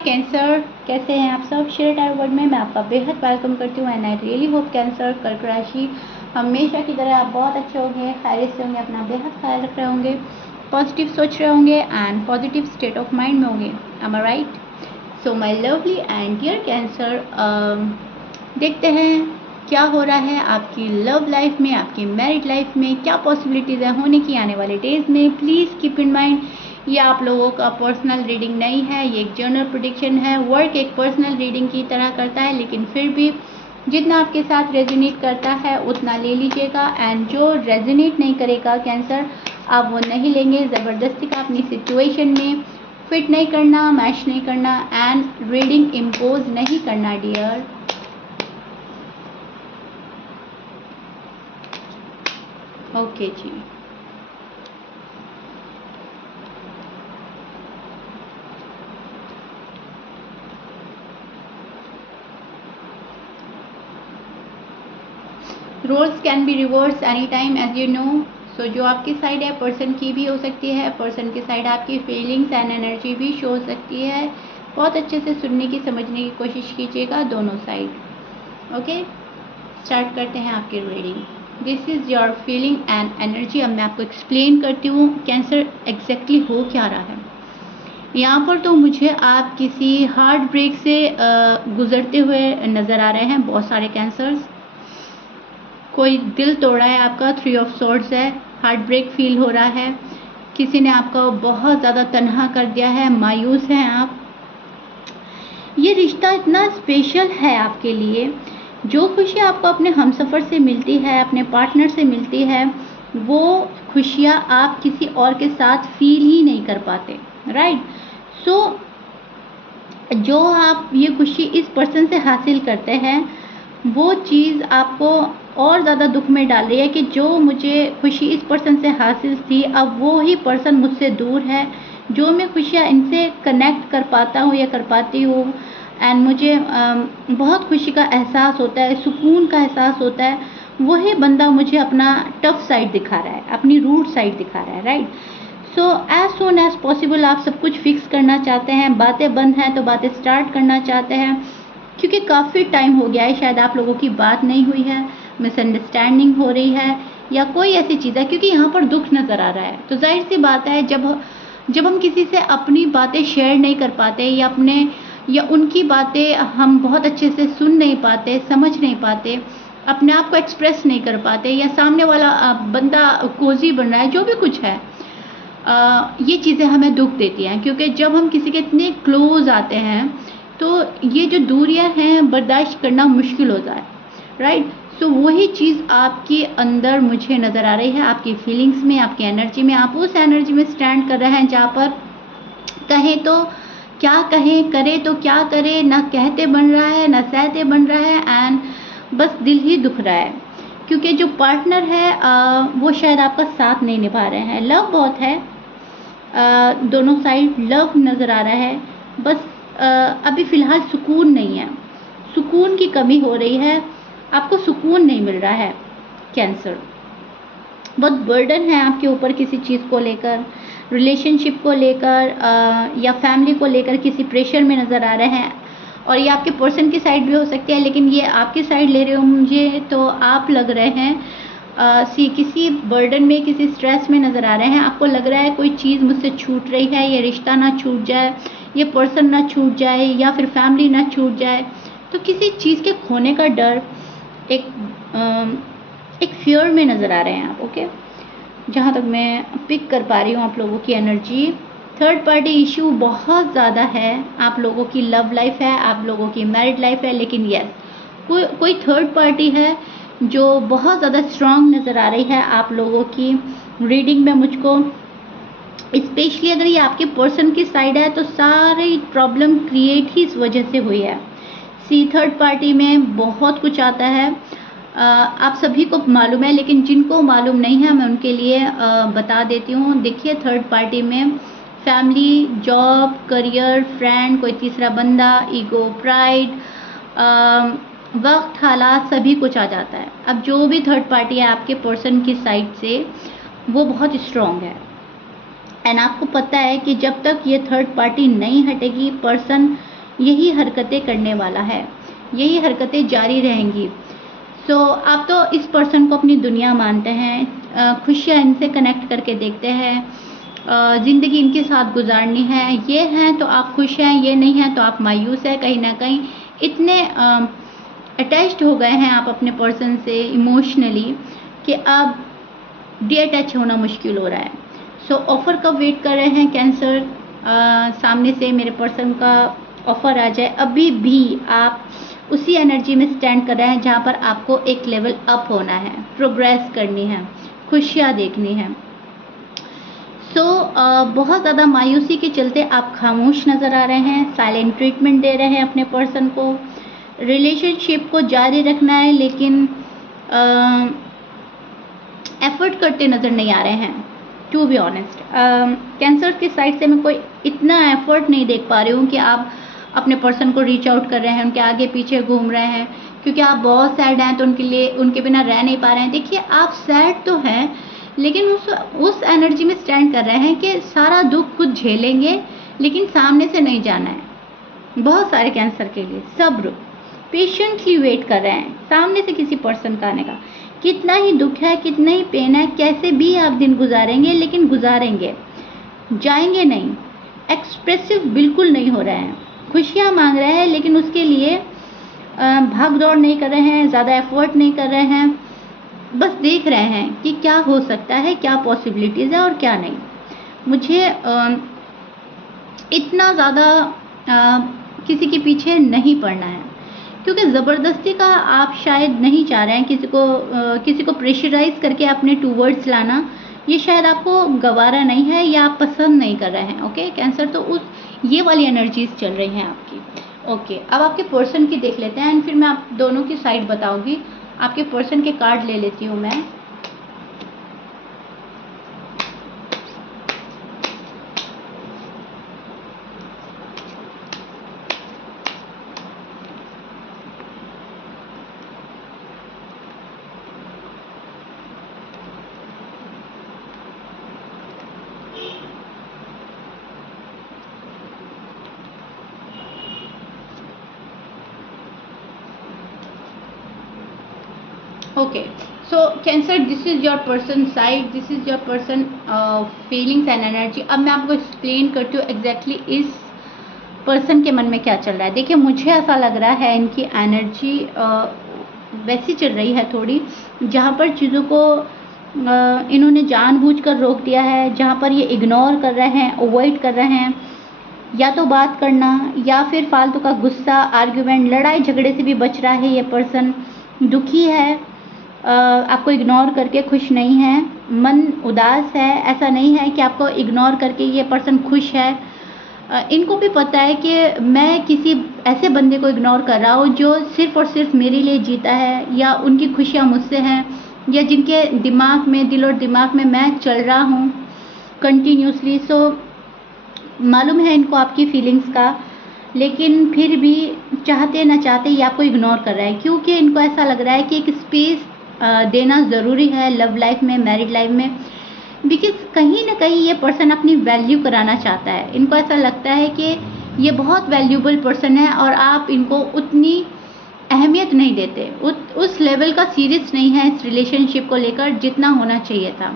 Cancer, कैसे हैं आप सब। शेयर टाइम वर्ड में मैं आपका बेहद वेलकम करती हूँ and I really hope cancer कर्क राशि हमेशा की तरह आप बहुत अच्छे होंगे, खैरियत से होंगे, अपना बेहद ख्याल रख रहे होंगे, पॉजिटिव सोच रहे होंगे and positive state of mind में होंगे। Am I right? So my lovely and dear Cancer, देखते हैं क्या हो रहा है आपकी लव लाइफ में, आपकी मैरिड लाइफ में, क्या पॉसिबिलिटीज़ है होने की आने वाले डेज में। प्लीज़ कीप इन माइंड ये आप लोगों का पर्सनल रीडिंग नहीं है, ये एक जनरल प्रेडिक्शन है। वर्क एक पर्सनल रीडिंग की तरह करता है, लेकिन फिर भी जितना आपके साथ रेजोनेट करता है उतना ले लीजिएगा एंड जो रेजोनेट नहीं करेगा कैंसर, आप वो नहीं लेंगे। ज़बरदस्ती का अपनी सिचुएशन में फिट नहीं करना, मैच नहीं करना एंड रीडिंग इम्पोज नहीं करना डियर। ओके जी, roles can be reverse any time as you know. So जो आपकी साइड है पर्सन की भी हो सकती है, पर्सन की साइड आपकी फीलिंग्स एंड एनर्जी भी शो हो सकती है। बहुत अच्छे से सुनने की, समझने की कोशिश कीजिएगा दोनों साइड। ओके, स्टार्ट करते हैं आपकी reading. This is your feeling and energy. अब मैं आपको एक्सप्लेन करती हूँ कैंसर एग्जैक्टली हो क्या रहा है यहाँ पर। तो मुझे आप किसी हार्ट ब्रेक से गुजरते हुए नज़र आ रहे हैं। बहुत सारे कैंसर्स, कोई दिल तोड़ा है आपका, 3 ऑफ सॉर्ड्स है, हार्ट ब्रेक फील हो रहा है, किसी ने आपका बहुत ज़्यादा तन्हा कर दिया है, मायूस हैं आप। ये रिश्ता इतना स्पेशल है आपके लिए। जो खुशी आपको अपने हमसफ़र से मिलती है, अपने पार्टनर से मिलती है, वो खुशियाँ आप किसी और के साथ फील ही नहीं कर पाते। राइट? सो जो आप ये खुशी इस पर्सन से हासिल करते हैं, वो चीज़ आपको और ज़्यादा दुख में डाल रही है कि जो मुझे खुशी इस पर्सन से हासिल थी, अब वो ही पर्सन मुझसे दूर है। जो मैं खुशियाँ इनसे कनेक्ट कर पाता हूँ या कर पाती हूँ एंड मुझे बहुत खुशी का एहसास होता है, सुकून का एहसास होता है, वही बंदा मुझे अपना टफ साइड दिखा रहा है, अपनी रूट साइड दिखा रहा है। Right? So as soon as possible आप सब कुछ फिक्स करना चाहते हैं। बातें बंद हैं तो बातें स्टार्ट करना चाहते हैं, क्योंकि काफ़ी टाइम हो गया है, शायद आप लोगों की बात नहीं हुई है, मिसअंडरस्टैंडिंग हो रही है या कोई ऐसी चीज़ है, क्योंकि यहाँ पर दुख नज़र आ रहा है। तो जाहिर सी बात है, जब हम किसी से अपनी बातें शेयर नहीं कर पाते या उनकी बातें हम बहुत अच्छे से सुन नहीं पाते, समझ नहीं पाते, अपने आप को एक्सप्रेस नहीं कर पाते, या सामने वाला बंदा कोजी बन रहा है, जो भी कुछ है, ये चीज़ें हमें दुख देती हैं। क्योंकि जब हम किसी के इतने क्लोज आते हैं तो ये जो दूरियां हैं बर्दाश्त करना मुश्किल होता है। राइट? सो वही चीज़ आपके अंदर मुझे नज़र आ रही है, आपकी फीलिंग्स में, आपकी एनर्जी में। आप उस एनर्जी में स्टैंड कर रहे हैं जहाँ पर कहें तो क्या कहें, करे तो क्या करे, ना कहते बन रहा है ना सहते बन रहा है एंड बस दिल ही दुख रहा है। क्योंकि जो पार्टनर है वो शायद आपका साथ नहीं निभा रहे हैं। लव बहुत है, दोनों साइड लव नज़र आ रहा है, बस अभी फ़िलहाल सुकून नहीं है, सुकून की कमी हो रही है, आपको सुकून नहीं मिल रहा है। कैंसर, बहुत बर्डन है आपके ऊपर किसी चीज़ को लेकर, रिलेशनशिप को लेकर या फैमिली को लेकर किसी प्रेशर में नज़र आ रहे हैं। और ये आपके पर्सन की साइड भी हो सकती है, लेकिन ये आपकी साइड ले रहे हो मुझे तो आप लग रहे हैं किसी बर्डन में, किसी स्ट्रेस में नज़र आ रहे हैं। आपको लग रहा है कोई चीज़ मुझसे छूट रही है, ये रिश्ता ना छूट जाए, ये पर्सन ना छूट जाए, या फिर फैमिली ना छूट जाए। तो किसी चीज़ के खोने का डर, एक फियर में नज़र आ रहे हैं आप। ओके, जहाँ तक मैं पिक कर पा रही हूँ आप लोगों की एनर्जी, थर्ड पार्टी इशू बहुत ज़्यादा है। आप लोगों की लव लाइफ है, आप लोगों की मैरिड लाइफ है, लेकिन यस कोई थर्ड पार्टी है जो बहुत ज़्यादा स्ट्रांग नज़र आ रही है आप लोगों की रीडिंग में मुझको। स्पेशली अगर ये आपके पर्सन की साइड है तो सारी प्रॉब्लम क्रिएट ही इस वजह से हुई है। थर्ड पार्टी में बहुत कुछ आता है, आप सभी को मालूम है, लेकिन जिनको मालूम नहीं है मैं उनके लिए बता देती हूँ। देखिए, थर्ड पार्टी में फैमिली, जॉब, करियर, फ्रेंड, कोई तीसरा बंदा, ईगो, प्राइड, वक्त, हालात, सभी कुछ आ जाता है। अब जो भी थर्ड पार्टी है आपके पर्सन की साइड से, वो बहुत स्ट्रॉन्ग है एंड आपको पता है कि जब तक ये थर्ड पार्टी नहीं हटेगी, पर्सन यही हरकतें करने वाला है, यही हरकतें जारी रहेंगी। सो आप तो इस पर्सन को अपनी दुनिया मानते हैं, खुशियाँ इनसे कनेक्ट करके देखते हैं, ज़िंदगी इनके साथ गुजारनी है, ये हैं तो आप खुश हैं, ये नहीं हैं तो आप मायूस हैं। कहीं ना कहीं इतने अटैच्ड हो गए हैं आप अपने पर्सन से इमोशनली कि अब डिअटैच होना मुश्किल हो रहा है। सो ऑफ़र कब वेट कर रहे हैं कैंसर? सामने से मेरे पर्सन का ऑफ़र आ जाए। अभी भी आप उसी एनर्जी में स्टैंड कर रहे हैं जहाँ पर आपको एक लेवल अप होना है, प्रोग्रेस करनी है, खुशियाँ देखनी है। सो बहुत ज़्यादा मायूसी के चलते आप खामोश नज़र आ रहे हैं, साइलेंट ट्रीटमेंट दे रहे हैं अपने पर्सन को। रिलेशनशिप को जारी रखना है लेकिन एफर्ट करते नज़र नहीं आ रहे हैं। टू बी ऑनेस्ट, कैंसर की साइड से मैं कोई इतना एफर्ट नहीं देख पा रही हूँ कि आप अपने पर्सन को रीच आउट कर रहे हैं, उनके आगे पीछे घूम रहे हैं, क्योंकि आप बहुत सैड हैं तो उनके लिए उनके बिना रह नहीं पा रहे हैं। देखिए, आप सैड तो हैं लेकिन उस एनर्जी में स्टैंड कर रहे हैं कि सारा दुख खुद झेलेंगे लेकिन सामने से नहीं जाना है। बहुत सारे कैंसर के लिए सब्र, पेशेंटली वेट कर रहे हैं सामने से किसी पर्सन का आने का। कितना ही दुख है, कितना ही पेन है, कैसे भी आप दिन गुजारेंगे लेकिन गुजारेंगे, जाएंगे नहीं। एक्सप्रेसिव बिल्कुल नहीं हो रहे हैं, खुशियाँ मांग रहे हैं लेकिन उसके लिए भाग दौड़ नहीं कर रहे हैं, ज़्यादा एफर्ट नहीं कर रहे हैं, बस देख रहे हैं कि क्या हो सकता है, क्या पॉसिबिलिटीज़ है और क्या नहीं। मुझे इतना ज़्यादा किसी के पीछे नहीं पड़ना है, क्योंकि ज़बरदस्ती का आप शायद नहीं चाह रहे हैं किसी को प्रेशराइज करके अपने टूवर्ड्स लाना। ये शायद आपको गवारा नहीं है या आप पसंद नहीं कर रहे हैं। ओके कैंसर, तो ये वाली एनर्जीज चल रही हैं आपकी। ओके, अब आपके पर्सन की देख लेते हैं एंड फिर मैं आप दोनों की साइड बताऊंगी। आपके पर्सन के कार्ड ले लेती हूँ मैं। Okay, so cancer, this is your person side, this is your person feelings and energy. अब मैं आपको एक्सप्लेन करती हूँ एग्जैक्टली इस पर्सन के मन में क्या चल रहा है। देखिए, मुझे ऐसा लग रहा है इनकी एनर्जी वैसी चल रही है थोड़ी, जहाँ पर चीज़ों को इन्होंने जानबूझकर रोक दिया है, जहाँ पर ये इग्नोर कर रहे हैं, अवॉइड कर रहे हैं, या तो बात करना या फिर फालतू का गुस्सा, आर्ग्यूमेंट, लड़ाई झगड़े से भी बच रहा है। ये पर्सन दुखी है, आपको इग्नोर करके खुश नहीं है, मन उदास है। ऐसा नहीं है कि आपको इग्नोर करके ये पर्सन खुश है। इनको भी पता है कि मैं किसी ऐसे बंदे को इग्नोर कर रहा हूँ जो सिर्फ़ और सिर्फ मेरे लिए जीता है, या उनकी खुशियाँ मुझसे हैं, या जिनके दिमाग में, दिल और दिमाग में मैं चल रहा हूँ कंटिन्यूसली। सो मालूम है इनको आपकी फीलिंग्स का, लेकिन फिर भी चाहते ना चाहते ये आपको इग्नोर कर रहा है, क्योंकि इनको ऐसा लग रहा है कि एक स्पेस देना ज़रूरी है लव लाइफ में, मैरिड लाइफ में, बिकॉज कहीं ना कहीं ये पर्सन अपनी वैल्यू कराना चाहता है। इनको ऐसा लगता है कि ये बहुत वैल्यूबल पर्सन है और आप इनको उतनी अहमियत नहीं देते, उस लेवल का सीरियस नहीं है इस रिलेशनशिप को लेकर जितना होना चाहिए था।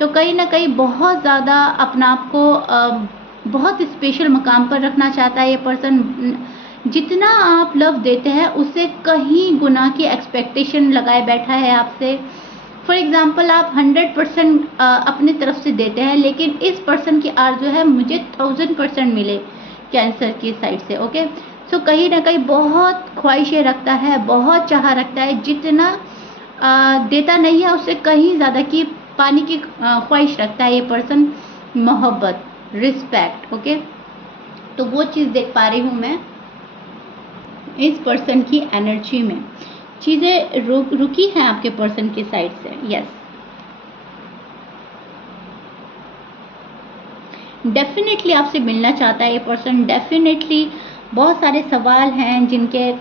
तो कहीं ना कहीं बहुत ज़्यादा अपना आप को बहुत स्पेशल मकाम पर रखना चाहता है ये पर्सन। जितना आप लव देते हैं उससे कहीं गुना की एक्सपेक्टेशन लगाए बैठा है आपसे। फॉर एग्ज़ाम्पल, आप 100% अपने तरफ से देते हैं, लेकिन इस पर्सन की आर्ज़ू है मुझे 1000% मिले कैंसर की साइड से। ओके, सो कहीं ना कहीं बहुत ख्वाहिशें रखता है, बहुत चाह रखता है, जितना देता नहीं है उससे कहीं ज़्यादा की पाने की ख्वाहिश रखता है ये पर्सन। मोहब्बत, रिस्पेक्ट। ओके, तो वो चीज़ देख पा रही हूँ मैं इस पर्सन की एनर्जी में। चीज़ें रुकी हैं आपके पर्सन की साइड से। यस, डेफिनेटली आपसे मिलना चाहता है ये पर्सन। डेफिनेटली बहुत सारे सवाल हैं जिनके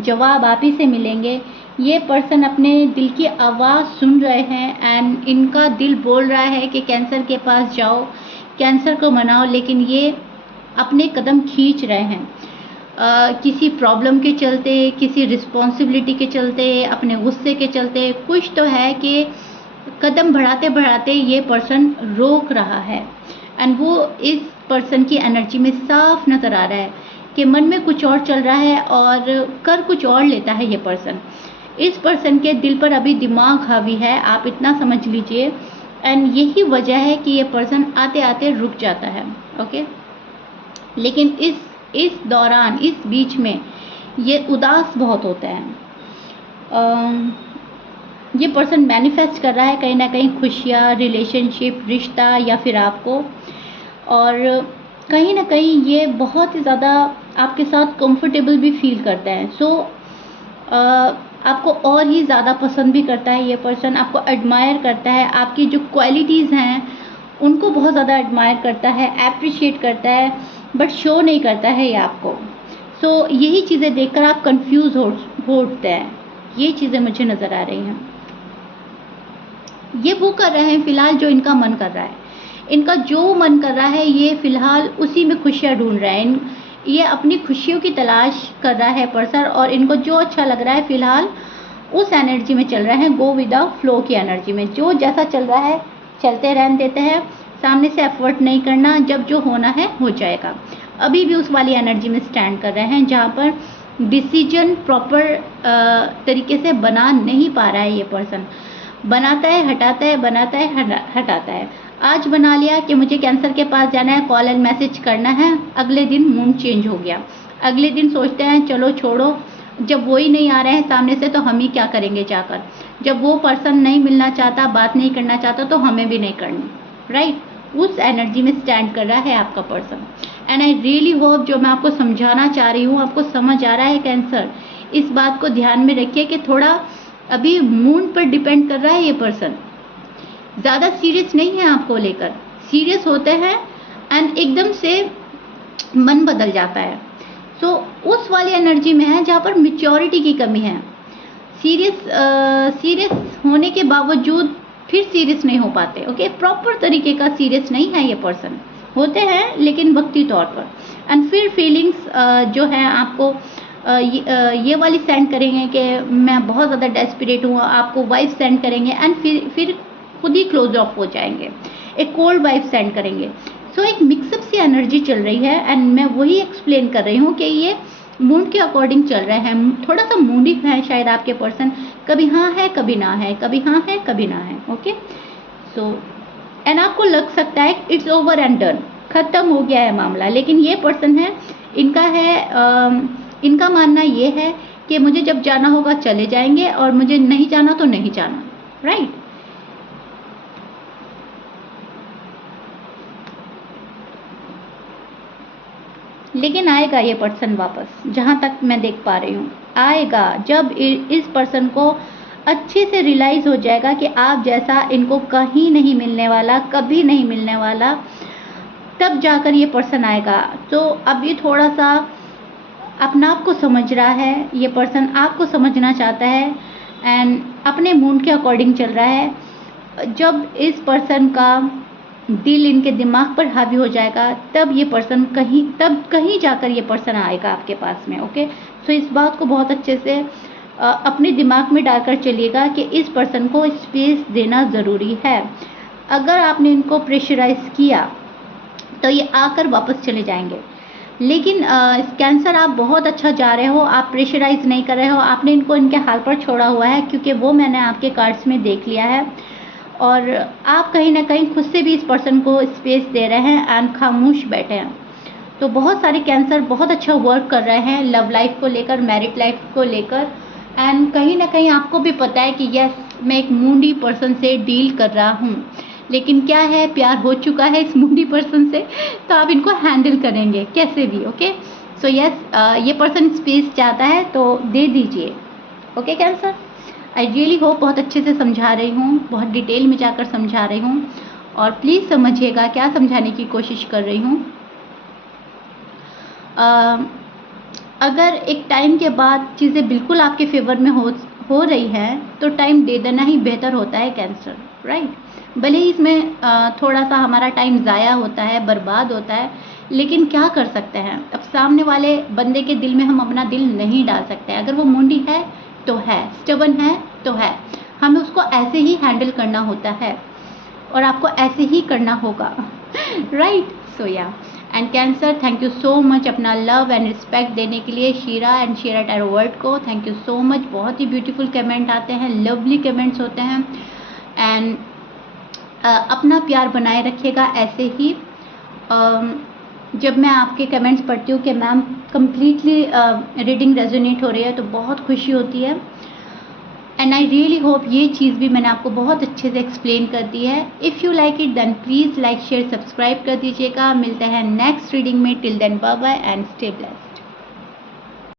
जवाब आप ही से मिलेंगे। ये पर्सन अपने दिल की आवाज़ सुन रहे हैं एंड इनका दिल बोल रहा है कि कैंसर के पास जाओ, कैंसर को मनाओ, लेकिन ये अपने कदम खींच रहे हैं, किसी प्रॉब्लम के चलते, किसी रिस्पॉन्सिबिलिटी के चलते, अपने गुस्से के चलते, कुछ तो है कि कदम बढ़ाते बढ़ाते ये पर्सन रोक रहा है। एंड वो इस पर्सन की एनर्जी में साफ नज़र आ रहा है कि मन में कुछ और चल रहा है और कर कुछ और लेता है ये पर्सन। इस पर्सन के दिल पर अभी दिमाग हावी है, आप इतना समझ लीजिए। एंड यही वजह है कि ये पर्सन आते आते रुक जाता है। ओके, लेकिन इस दौरान, इस बीच में ये उदास बहुत होता है। ये पर्सन मैनिफेस्ट कर रहा है कहीं ना कहीं खुशियाँ, रिलेशनशिप, रिश्ता या फिर आपको, और कहीं ना कहीं ये बहुत ही ज़्यादा आपके साथ कंफर्टेबल भी फील करता है। सो आपको और ही ज़्यादा पसंद भी करता है ये पर्सन, आपको एडमायर करता है, आपकी जो क्वालिटीज़ हैं उनको बहुत ज़्यादा एडमायर करता है, एप्रिशिएट करता है, बट शो नहीं करता है ये आपको। सो यही चीज़ें देखकर आप कंफ्यूज होते हैं। ये चीज़ें मुझे नज़र आ रही हैं। ये वो कर रहे हैं फ़िलहाल जो इनका मन कर रहा है। इनका जो मन कर रहा है ये फ़िलहाल उसी में खुशियाँ ढूंढ रहे हैं। ये अपनी खुशियों की तलाश कर रहा है पर्सन, और इनको जो अच्छा लग रहा है फ़िलहाल उस एनर्जी में चल रहे हैं, गो विद द फ्लो की एनर्जी में। जो जैसा चल रहा है चलते रहने देते हैं, सामने से एफर्ट नहीं करना, जब जो होना है हो जाएगा। अभी भी उस वाली एनर्जी में स्टैंड कर रहे हैं जहाँ पर डिसीजन प्रॉपर तरीके से बना नहीं पा रहा है ये पर्सन। बनाता है, हटाता है, बनाता है, हटाता है। आज बना लिया कि मुझे कैंसर के पास जाना है, कॉल एंड मैसेज करना है, अगले दिन मूड चेंज हो गया। अगले दिन सोचते हैं चलो छोड़ो, जब वो ही नहीं आ रहे हैं सामने से तो हम ही क्या करेंगे जाकर। जब वो पर्सन नहीं मिलना चाहता, बात नहीं करना चाहता, तो हमें भी नहीं करनी, राइट। उस एनर्जी में स्टैंड कर रहा है आपका person. And I really hope जो मैं आपको समझाना चाह रही हूँ आपको समझ आ रहा है कैंसर। इस बात को ध्यान में रखिए कि थोड़ा अभी मूड पर डिपेंड कर रहा है ये पर्सन। ज़्यादा सीरियस नहीं है आपको लेकर, सीरियस होते हैं एंड एकदम से मन बदल जाता है। सो उस वाली एनर्जी में है जहाँ पर मैच्योरिटी की कमी है। सीरियस होने के बावजूद फिर सीरियस नहीं हो पाते। ओके, प्रॉपर तरीके का सीरियस नहीं है ये पर्सन। होते हैं लेकिन वक्ती तौर पर। एंड फिर फीलिंग्स जो है आपको ये वाली सेंड करेंगे कि मैं बहुत ज़्यादा डेस्परेट हूँ, आपको वाइब सेंड करेंगे एंड फिर खुद ही क्लोज ऑफ हो जाएंगे, एक कोल्ड वाइब सेंड करेंगे। सो एक मिक्सअप सी एनर्जी चल रही है एंड मैं वही एक्सप्लेन कर रही हूँ कि ये मूड के अकॉर्डिंग चल रहे हैं। थोड़ा सा मूडी है शायद आपके पर्सन, कभी हाँ है कभी ना है, कभी हाँ है कभी ना है। ओके, सो एंड आपको लग सकता है इट्स ओवर एंड डन, खत्म हो गया है मामला, लेकिन ये पर्सन है, इनका मानना ये है कि मुझे जब जाना होगा चले जाएंगे और मुझे नहीं जाना तो नहीं जाना, राइट। लेकिन आएगा ये पर्सन वापस, जहाँ तक मैं देख पा रही हूँ आएगा जब इस पर्सन को अच्छे से रियलाइज़ हो जाएगा कि आप जैसा इनको कहीं नहीं मिलने वाला, कभी नहीं मिलने वाला, तब जाकर ये पर्सन आएगा। तो अब ये थोड़ा सा अपना आप को समझ रहा है, ये पर्सन आपको समझना चाहता है एंड अपने मूड के अकॉर्डिंग चल रहा है। जब इस पर्सन का दिल इनके दिमाग पर हावी हो जाएगा तब ये पर्सन कहीं जाकर ये पर्सन आएगा आपके पास में। ओके, सो इस बात को बहुत अच्छे से अपने दिमाग में डालकर चलिएगा कि इस पर्सन को स्पेस देना ज़रूरी है। अगर आपने इनको प्रेशराइज किया तो ये आकर वापस चले जाएंगे। लेकिन कैंसर आप बहुत अच्छा जा रहे हो, आप प्रेशराइज नहीं कर रहे हो, आपने इनको इनके हाल पर छोड़ा हुआ है, क्योंकि वो मैंने आपके कार्ड्स में देख लिया है। और आप कहीं ना कहीं खुद से भी इस पर्सन को स्पेस दे रहे हैं एंड खामोश बैठे हैं। तो बहुत सारे कैंसर बहुत अच्छा वर्क कर रहे हैं लव लाइफ को लेकर, मैरिड लाइफ को लेकर, एंड कहीं ना कहीं आपको भी पता है कि यस मैं एक मूडी पर्सन से डील कर रहा हूँ। लेकिन क्या है, प्यार हो चुका है इस मूडी पर्सन से, तो आप इनको हैंडल करेंगे कैसे भी। ओके, सो यस ये पर्सन स्पेस चाहता है तो दे दीजिए। Okay cancer, I really hope बहुत अच्छे से समझा रही हूँ, बहुत डिटेल में जाकर समझा रही हूँ, और प्लीज़ समझिएगा क्या समझाने की कोशिश कर रही हूँ। अगर एक टाइम के बाद चीज़ें बिल्कुल आपके फेवर में हो रही हैं तो टाइम दे देना ही बेहतर होता है कैंसर, राइट। भले ही इसमें थोड़ा सा हमारा टाइम ज़ाया होता है, बर्बाद होता है, लेकिन क्या कर सकते हैं, अब सामने वाले बंदे के दिल में हम अपना दिल नहीं डाल सकते। अगर वो मुंडी है तो है, स्टबन है तो है, हमें उसको ऐसे ही हैंडल करना होता है और आपको ऐसे ही करना होगा। राइट, सो या and cancer, thank you so much अपना लव एंड रिस्पेक्ट देने के लिए शीरा एंड शीरा टैरो वर्ड को, थैंक यू सो मच। बहुत ही ब्यूटीफुल कमेंट आते हैं, लवली कमेंट्स होते हैं एंड अपना प्यार बनाए रखिएगा ऐसे ही। जब मैं आपके कमेंट्स पढ़ती हूँ कि मैम कम्प्लीटली रीडिंग रेजोनेट हो रही है तो बहुत खुशी होती है एंड आई रियली होप ये चीज़ भी मैंने आपको बहुत अच्छे से एक्सप्लेन कर दी है। If you like it then please like share subscribe कर दीजिएगा। मिलते हैं नेक्स्ट रीडिंग में, till then bye bye and stay blessed.